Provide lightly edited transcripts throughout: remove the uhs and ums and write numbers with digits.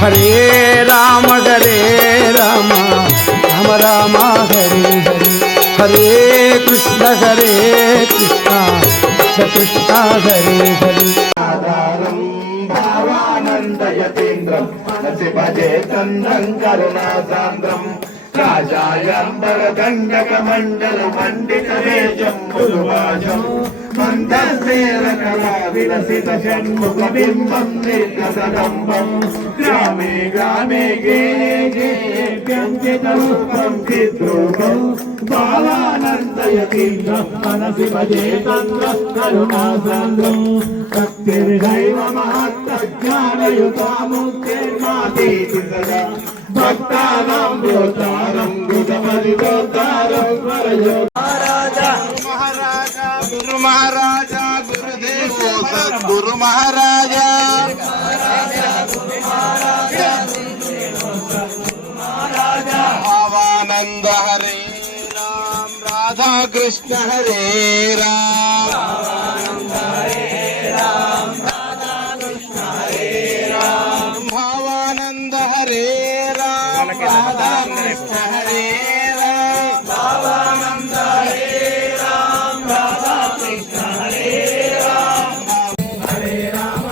హరే రామ రామ రామ హరే హరే హరే కృష్ణ కృష్ణ కృష్ణ హరే హరే ఆధారం భావానందయతేంద్రం మనసి భజే చంద్రం కరుణాసాంద్రం రాజాయంబరదండక మండల మండిత వేజం గురువాజం మందసేరకళా విలసిత షణ్ముఖ బింబం నిర్గతదంబం గ్రామే గ్రామే గేయే గేయే వ్యంజిత రూపం చిద్రూపం భావానందయతీంద్రం మనసి భజే చంద్రం కరుణాసాంద్రం భక్తిర్హైవ మహాత్మజ్ఞానయుతాముక్తిర్మాతీతి సదా భక్తానాం గోతారం గుణపరిగోతారం వరయోధారాజా మహారాజా గురు మహారాజా గురుదేవ సద్గురు మహారాజా భావానంద హరే రామ రాధా కృష్ణ హరే రామ భావానంద హరే రామ రాధా కృష్ణ హరే రామ భావానంద హరే రామ రాధా కృష్ణ హరే రామ హరే రామ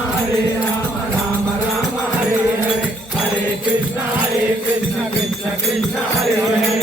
రామ రామ హరే హరే హరే కృష్ణ కృష్ణ కృష్ణ హరే హరే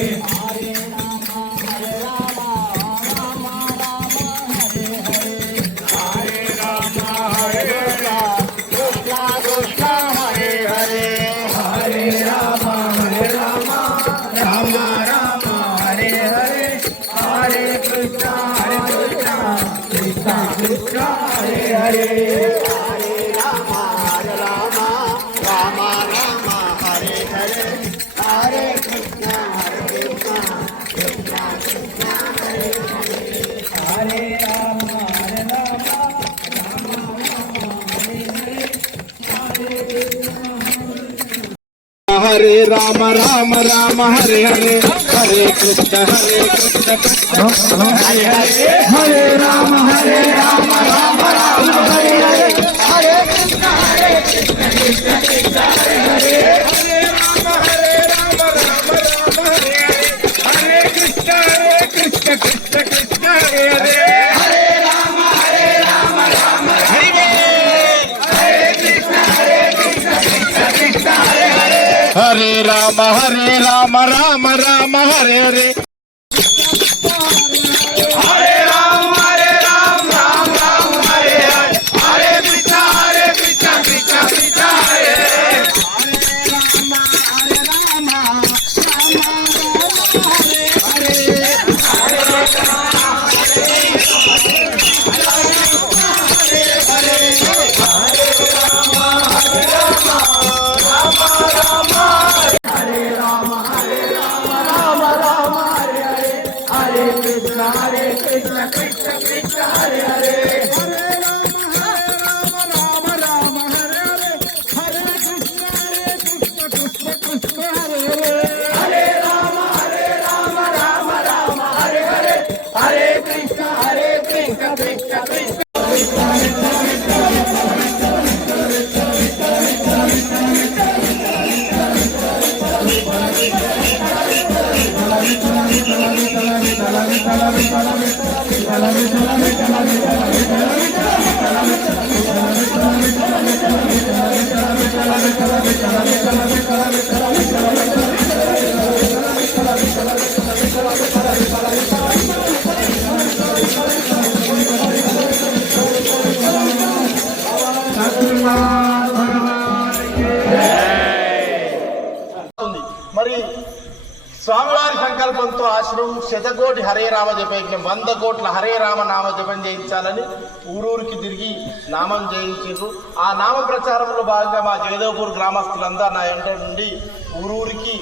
हरे राम राम राम हरे हरे हरे कृष्ण कृष्ण हरे हरे हरे राम राम राम हरे हरे हरे कृष्ण कृष्ण कृष्ण हरे हरे हरे राम राम राम हरे हरे हरे कृष्ण कृष्ण कृष्ण हरे हरे हरे राम राम हरे हरे कृष्ण कृष्ण कृष्ण हरे हरे हरे राम राम राम हरे हरे हरे राम राम राम हरे हरे हरे कृष्ण कृष्ण कृष्ण हरे हरे हरे राम మరి స్వామివారి సంకల్పంతో ఆశ్రమం శతకోటి హరే రామ జపయజ్ఞం 100 కోట్ల హరే రామ నామ జపం చేయించాలని ఊరూరికి తిరిగి నామం చేయించారు. ఆ నామ ప్రచారంలో భాగంగా మా జయదేవ్పూర్ గ్రామస్తులంతా నా వెంట నుండి ఊరూరికి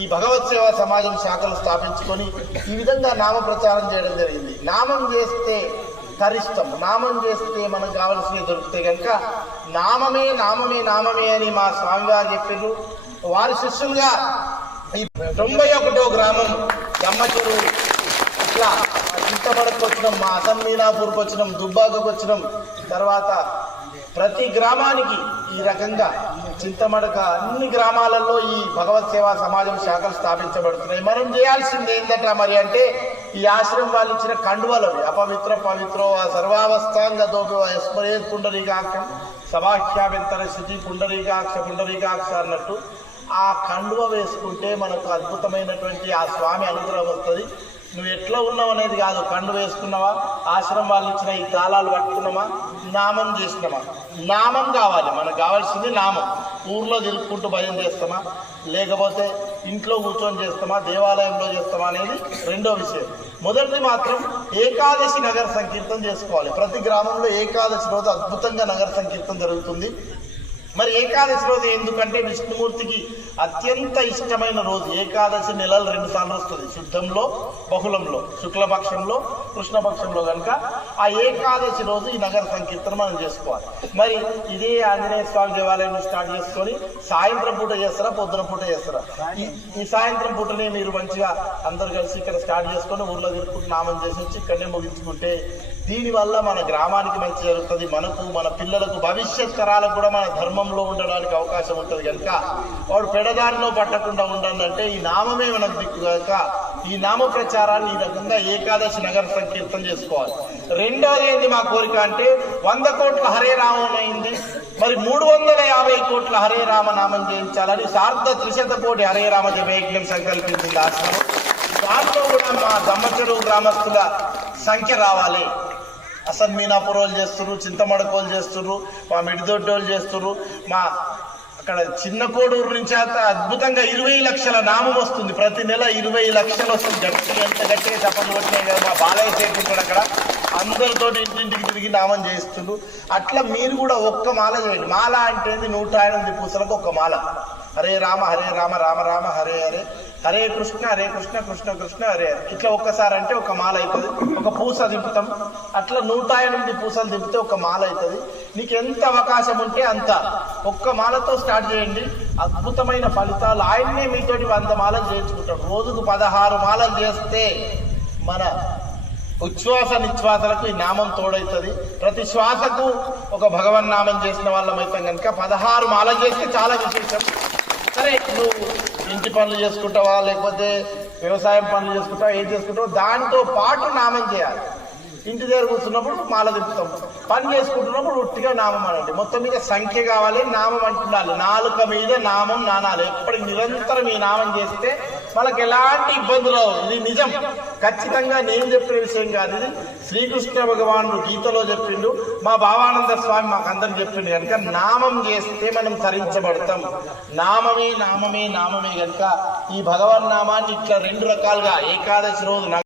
ఈ భగవత్ సేవా సమాజం శాఖలు స్థాపించుకొని ఈ విధంగా నామ ప్రచారం చేయడం జరిగింది. నామం చేస్తే తరిష్టం, నామం చేస్తే మనకు కావలసినవి దొరికితే కనుక నామమే నామమే నామమే అని మా స్వామివారు చెప్పారు. వారి శిష్యులుగా ఈ 91వ గ్రామం దమ్మచెరు, ఇట్లా చింతపడకు వచ్చినాం, మా అసంమీనాపూర్కి వచ్చినాం, దుబ్బాకకు వచ్చినాం. తర్వాత ప్రతి గ్రామానికి ఈ రకంగా చింతమడక అన్ని గ్రామాలలో ఈ భగవత్ సేవా సమాజం శాఖలు స్థాపించబడుతున్నాయి. మనం చేయాల్సింది ఏంటంట మరి అంటే ఈ ఆశ్రమం వాళ్ళు ఇచ్చిన కండువలవి అపవిత్ర పవిత్రో సర్వావస్థాంగ దోపి స్మరేత్ పుండరీకాక్షం సమాఖ్యాభ్యంతర శుచి పుండరీకాక్ష అన్నట్టు ఆ కండువ వేసుకుంటే మనకు అద్భుతమైనటువంటి ఆ స్వామి అనుగ్రహం వస్తుంది. నువ్వు ఎట్లా ఉన్నావు అనేది కాదు, కండు వేసుకున్నావా, ఆశ్రమం వాళ్ళు ఇచ్చిన ఈ తాళాలు పట్టుకున్నామా, నామం చేసినామా. నామం కావాలి, మనకు కావాల్సింది నామం. ఊర్లో తిరుక్కుంటూ భయం చేస్తామా, లేకపోతే ఇంట్లో కూర్చొని చేస్తామా, దేవాలయంలో చేస్తామా అనేది రెండో విషయం. మొదటిది మాత్రం ఏకాదశి నగర సంకీర్తన చేసుకోవాలి. ప్రతి గ్రామంలో ఏకాదశి రోజు అద్భుతంగా నగర సంకీర్తన జరుగుతుంది. మరి ఏకాదశి రోజు ఎందుకంటే విష్ణుమూర్తికి అత్యంత ఇష్టమైన రోజు. ఏకాదశి నెలలు 2 సార్లు వస్తుంది, శుద్ధంలో బహుళంలో, శుక్లపక్షంలో కృష్ణపక్షంలో. కనుక ఆ ఏకాదశి రోజు ఈ నగర సంకీర్తన మనం చేసుకోవాలి. మరి ఇదే ఆంజనేయ స్వామి దేవాలయం స్టార్ట్ చేసుకొని సాయంత్రం పూట చేస్తారా, పొద్దున పూట చేస్తారా? ఈ సాయంత్రం పూటనే మీరు మంచిగా అందరు కలిసి ఇక్కడ స్టార్ట్ చేసుకొని ఊర్లో తిరుగుకుంటూ నామం చేసి వచ్చి ఇక్కడనే ముగించుకుంటే దీనివల్ల మన గ్రామానికి మంచి జరుగుతుంది, మనకు మన పిల్లలకు భవిష్యత్ తరాలకు కూడా మన ధర్మంలో ఉండడానికి అవకాశం ఉంటుంది. కనుక వాడు పెడదారిలో పట్టకుండా ఉండాలంటే ఈ నామమే మనకు దిక్కు కనుక ఈ నామ ప్రచారాన్ని ఈ రకంగా ఏకాదశి నగర సంకీర్తన చేసుకోవాలి. రెండోది ఏంది మా కోరిక అంటే 100 కోట్ల హరే రామం అయింది, మరి 350 కోట్ల హరే రామ నామం చేయించాలని సార్ధ 300 కోటి హరే రామ జపయజ్ఞం సంకల్పించింది ఆశ్రమం. దాంట్లో కూడా మా దమ్మచెరువు గ్రామస్తుల సంఖ్య రావాలి. అసలు మీనాపురోలు చేస్తున్నారు, చింతమడకోలు చేస్తున్నారు, మా మిడిదొడ్డోళ్ళు చేస్తున్నారు, మా అక్కడ చిన్న కోడూరు నుంచి అంత అద్భుతంగా 20 లక్షల నామం వస్తుంది. ప్రతి నెల 20 లక్షలు వస్తుంది. ఎంత గట్టిగా చెప్పలు వచ్చినాయి కదా. మా బాలయ్య చేస్తుంటాడు అక్కడ, అందరితో ఇంటింటికి తిరిగి నామం చేస్తుండ్రు. అట్లా మీరు కూడా ఒక్క మాల చేయండి. మాల అంటే 108 పూసలకు ఒక మాల. హరే రామ రామ రామ హరే హరే, హరే కృష్ణ కృష్ణ కృష్ణ హరే హరే. ఇట్లా ఒక్కసారి అంటే ఒక మాల అవుతుంది. ఒక పూస దింపుతాం, అట్లా 108 పూసలు దింపితే ఒక మాల అవుతుంది. నీకు ఎంత అవకాశం ఉంటే అంత ఒక్క మాలతో స్టార్ట్ చేయండి, అద్భుతమైన ఫలితాలు. ఆయన్నే మీతోటి 100 మాలలు చేయించుకుంటాడు. రోజుకు 16 మాలలు చేస్తే మన ఉచ్ఛ్వాస నిశ్వాసలకు ఈ నామం తోడవుతుంది. ప్రతి శ్వాసకు ఒక భగవన్ నామం చేసిన వాళ్ళం అవుతాం. కనుక 16 మాలలు చేస్తే చాలా విశేషం. సరే, నువ్వు ఇంటి పనులు చేసుకుంటావా, లేకపోతే వ్యవసాయం పనులు చేసుకుంటావా, ఏం చేసుకుంటావో దాంతో పాటు నామం చేయాలి. ఇంటి దగ్గర కూర్చున్నప్పుడు మాల తిప్పుతాం, పని చేసుకుంటున్నప్పుడు ఉట్టిగా నామం అనండి. మొత్తం మీద సంఖ్య కావాలి, నామం అంటున్నారు. నాలుక మీద నామం నానాలి. ఎప్పటికి నిరంతరం ఈ నామం చేస్తే మనకు ఎలాంటి ఇబ్బందులు. ఇది నిజం, ఖచ్చితంగా నేను చెప్పిన విషయం కాదు. ఇది శ్రీకృష్ణ భగవానుడు గీతలో చెప్పిండు, మా భావానంద స్వామి మాకు అందరికి చెప్పిండు. కనుక నామం చేస్తే మనం తరించబడతాం. నామమే నామమే నామమే. కనుక ఈ భగవన్ నామాన్ని ఇట్లా 2 రకాలుగా ఏకాదశి రోజు